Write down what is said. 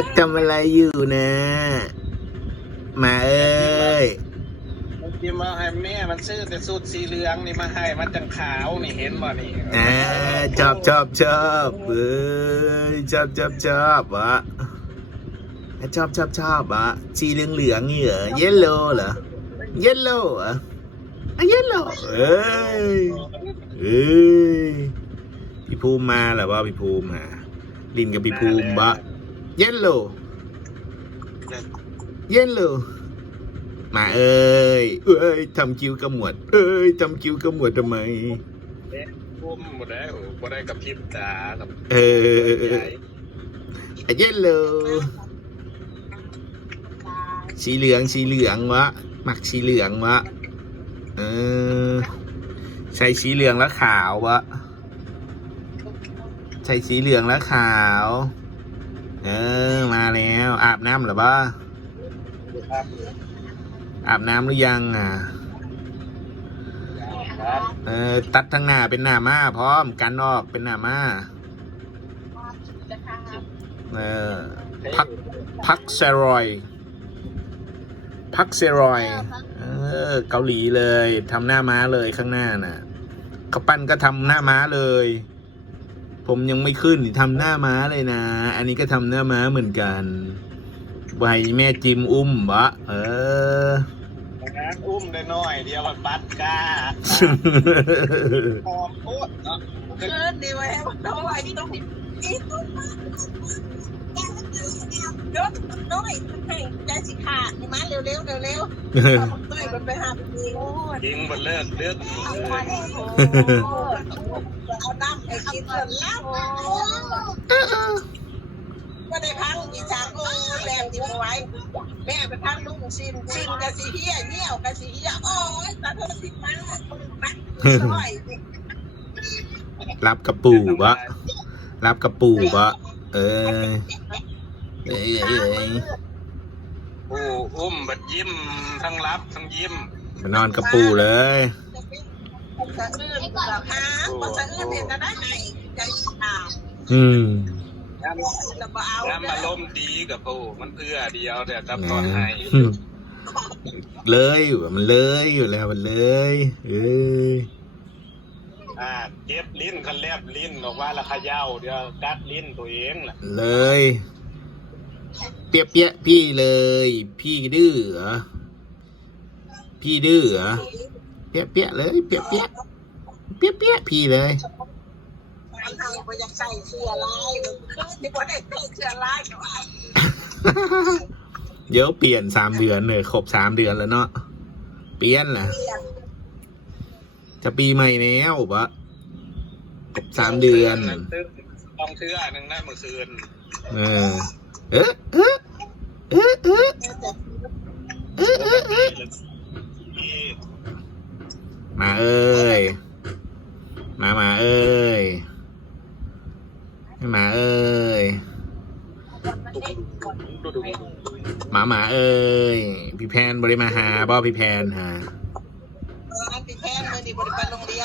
อะทำอะไรอยู่นะหมาเอ้ยที่มาให้แม่มันซื้อแต่สูตรสีเหลืองนี่มาให้มันจังขาวนี่เห็นบ่นี่อ่าชอบชอบชอบเอ้ยชอบชอบชอบวะชอบชอบชอบวะสีเหลืองเหลืองๆนี่เหรอเยลโล่เหรอเยลโล่เหรออะเยลโล่เอ้ยเอ้ยพี่ภูมิมาเหรอวะพี่ภูมิมาลินกับพี่ภูมิวะ เยลโล่เยลโล่มาเอ้ย เอ้ยทำคิ้วกระหมวด เอ้ยทำคิ้วกระหมวดทำไมพุ่มบ่ได้โอ้บ่ได้กับพริบตากับเออใหญ่อะเยลโลสีเหลืองสีเหลืองวะหมักสีเหลืองวะเออใช้สีเหลืองแล้วขาววะใช้สีเหลืองแล้วขาว เออ มาแล้ว อาบน้ำหรือปะครับอาบน้ำหรือยังอะเออตัดทั้งหน้าเป็นหน้าม้าพร้อมกันออกเป็นหน้าม้าเออพักพักเซรอยพักเซรอยเออเกาหลีเลยทำหน้าม้าเลยข้างหน้าน่ะเขาปั้นก็ทำหน้าม้าเลย ผมยังไม่ขึ้นนี่ทำหน้าม้าเลยนะ อันนี้ก็ทำหน้าม้าเหมือนกันไว้แม่จิมอุ้มวะเอองานอุ้มได้น้อยเดียวมันบัดกาหอมโคตรเนาะเกินดีไว้ให้มันน้อยต้องอีต้องมาเดี๋ยวน้อยให้ใจสิขาดมาเร็วเร็วเร็วเร็วต้อย มันไปหาปีโอ้ยยิงบ่เลิกเลือกเอาน้ำไปกินคนละก็ได้พังอีสานโอ้แรงดีไว้แม่ไปพังลุงซินซินกะสีเฮียเหี้ยวกะสีเฮียโอ้ยตาเธอสิมามาช่วยรับกระปูวะรับกระปูวะเออเอ้ยเอ้ย เอ้ยโอ้อุ้มบัดยิ้มทั้งรับทั้งยิ้มมานอนกระปูเลยสะอื้นกับหาพอสะอื้นเห็นจะได้ไหนใจขาวอืมงานแล้วก็เอางานอารมณ์ดีกับผู้มันเพื่อเดียวแต่ตับตอนให้เลยอยู่อะมันเลยอยู่แล้วมันเลย เอ้ยอ่าเจ็บลิ้นคันแลบลิ้นออกว่าและเขย่าเดี๋ยวกัดลิ้นตัวเองล่ะเลย เปียกเปียกพี่เลย พี่ดื้อเหรอพี่ดื้อเหรอเปียกเปียกเลย เปียกเปียกเปียกเปียกพี่เลยทำให้ก็อยากใส่เสื้อลายนี่ก็ได้ใส่เสื้อลายว่าเดี๋ยวเปลี่ยนสามเดือนเลยครบสามเดือนแล้วเนาะเปลี่ยนแหละเปลี่ยนจะปีใหม่แล้วปะครบสามเดือน ต้องเชื่อหนึ่งได้เมื่อคืนเออ เอ๊ะเอ๊ะเอ๊ะเอ๊ะเอ๊ะเอ๊ะเอ๊ะมาเอ้ย มามาเอ้ยมาเอ้ยดูดูมามาเอ้ย พี่แพนบริมาหาบ่พี่แพนหาเออนั่แทนเลยดิบริการโรงเรียน